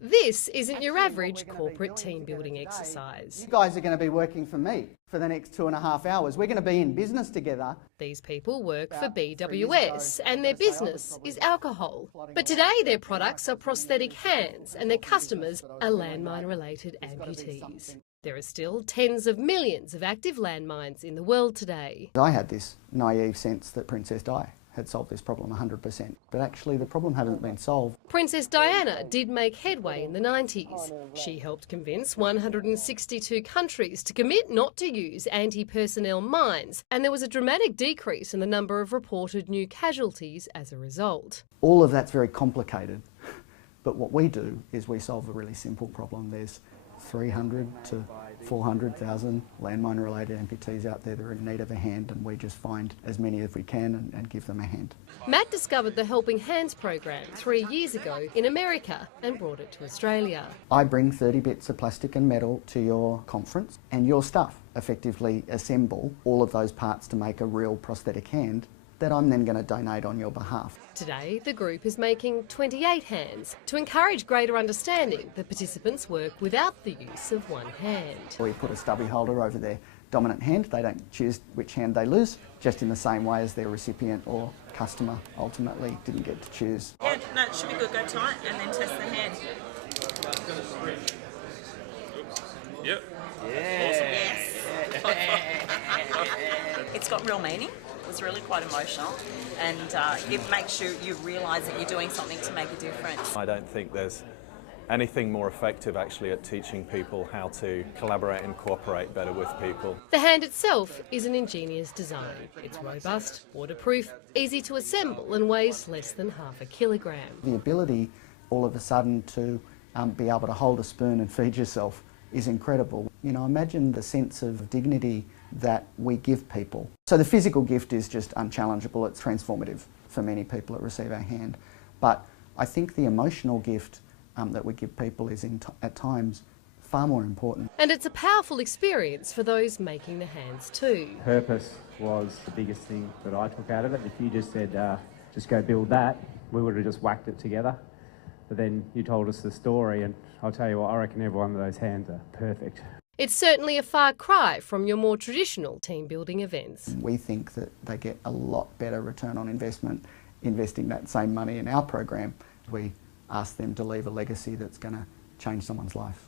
This isn't your average corporate team building exercise. You guys are going to be working for me for the next 2.5 hours. We're going to be in business together. These people work for BWS and their business is alcohol. But today their products are prosthetic hands and their customers are landmine-related amputees. There are still tens of millions of active landmines in the world today. I had this naive sense that Princess Di had solved this problem 100%, but actually the problem hasn't been solved. Princess Diana did make headway in the 90s. She helped convince 162 countries to commit not to use anti-personnel mines, and there was a dramatic decrease in the number of reported new casualties as a result. All of that's very complicated, but what we do is we solve a really simple problem. There's 300 to 400,000 landmine-related amputees out there that are in need of a hand, and we just find as many as we can and give them a hand. Matt discovered the Helping Hands program 3 years ago in America and brought it to Australia. I bring 30 bits of plastic and metal to your conference, and your staff effectively assemble all of those parts to make a real prosthetic hand that I'm then going to donate on your behalf. Today, the group is making 28 hands. To encourage greater understanding, the participants work without the use of one hand. We put a stubby holder over their dominant hand. They don't choose which hand they lose, just in the same way as their recipient or customer ultimately didn't get to choose. Yeah, no, it should be good. Go tight and then test the hand. Yep. Yeah. Awesome. Yes. It's got real meaning. It was really quite emotional, and it makes you realise that you're doing something to make a difference. I don't think there's anything more effective actually at teaching people how to collaborate and cooperate better with people. The hand itself is an ingenious design. It's robust, waterproof, easy to assemble and weighs less than half a kilogram. The ability all of a sudden to be able to hold a spoon and feed yourself is incredible. You know, imagine the sense of dignity that we give people. So the physical gift is just unchallengeable. It's transformative for many people that receive our hand. But I think the emotional gift that we give people is at times far more important. And it's a powerful experience for those making the hands too. Purpose was the biggest thing that I took out of it. If you just said, just go build that, we would have just whacked it together. But then you told us the story, and I'll tell you what, I reckon every one of those hands are perfect. It's certainly a far cry from your more traditional team building events. We think that they get a lot better return on investment investing that same money in our program. We ask them to leave a legacy that's going to change someone's life.